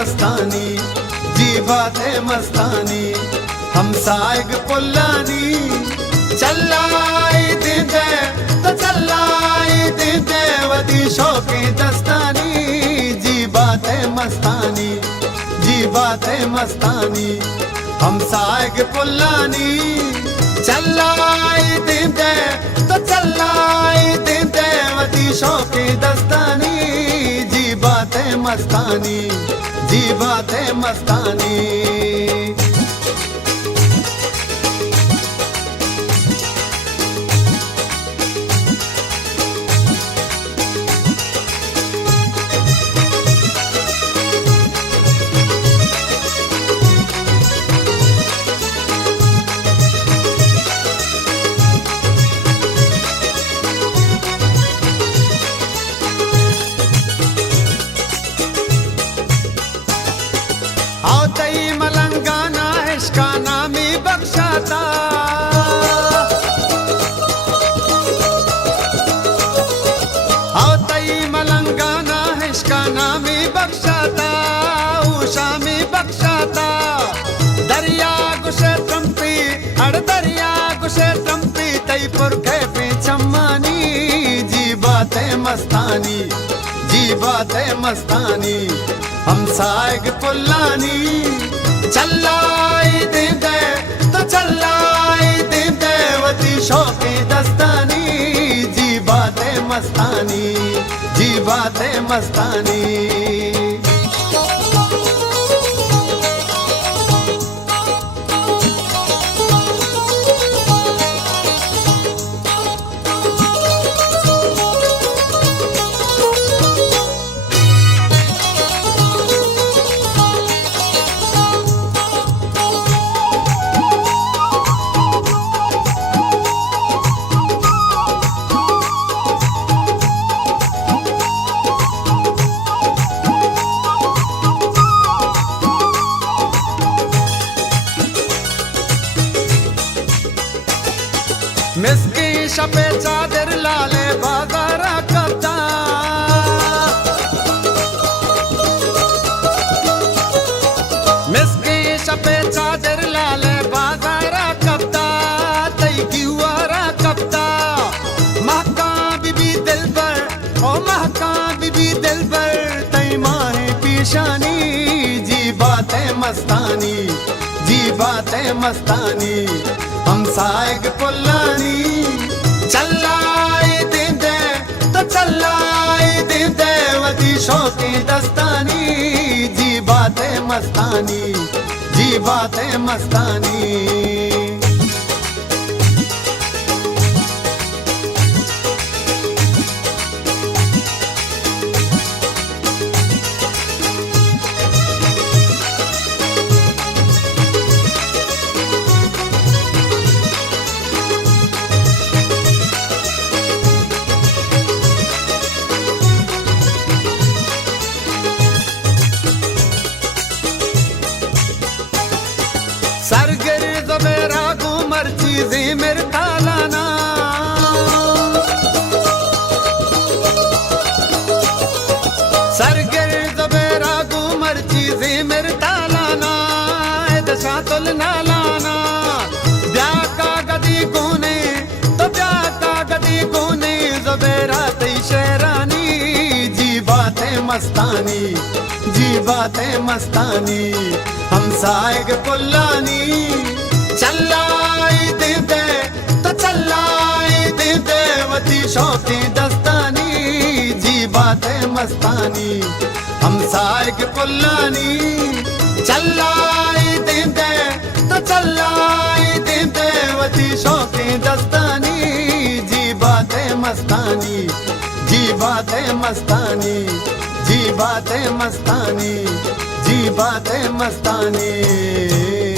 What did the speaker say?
मस्तानी, जी बात है मस्तानी, हम साइग पुल्लानी, चल्लाई दीदे तो चल्लाई दीदे वदी शौकी दस्तानी, जी बात है मस्तानी, जी बात है मस्तानी, हम साइग पुल्लानी, चल्लाई दीदे तो चल्लाई दीदे वदी शौकी दस्तानी, जी बात है मस्तानी, जी बात है मस्तानी। आओ तई मलंगाना इश्का नामी बख्शाता, आओ तई मलंगाना इश्का नामी बख्शाता, उषा में बख्शाता, दरिया गुशे ट्रम्पी हर दरिया गुशे ट्रम्पी तई पुरखे पे चम्मानी, जी बात है मस्तानी, जी बात है मस्तानी, हम साइग पुल्लानी, चल्लाई दीदे तो चल्लाई दीदे वती शौकी दस्तानी, जी बात है मस्तानी, जी बात है मस्तानी। मिसकी शपे चादर लाले बाजारा कब्जा, मिसकी शपे चादर लाले बाजारा कब्जा, तई गिवारा कब्जा, महका बीबी दिल पर ओ महका बीबी दिल पर तई माहे पीशानी, जी बात है मस्तानी, जी बात है मस्तानी, हम साइग पुल्लानी, चल्लाई दीदे तो चल्लाई दीदे वदी शौकी दस्तानी, जी बात है मस्तानी, जी बात है मस्तानी। सरगिर ज़बेरा घूमर चीज़ें मेरे तालाना, सरगिर ज़बेरा घूमर चीज़ें मेरे तालाना, दशा तुल नालाना, ब्याह का गदी गुने तो ब्याह का गदी गुने ज़बेरा तई शेरानी, जी बात है मस्तानी, जी बात है मस्तानी, हम साइग पुल्लानी, चल्लाई दीदे तो चल्लाई दीदे वती शौकी दस्तानी, जी बात है मस्तानी, हम साइग पुल्लानी, चल्लाई दीदे तो चल्लाई दीदे वती शौकी दस्तानी, जी बात है मस्तानी, जी बात है मस्तानी, जी बात है मस्तानी, जी बात है मस्तानी।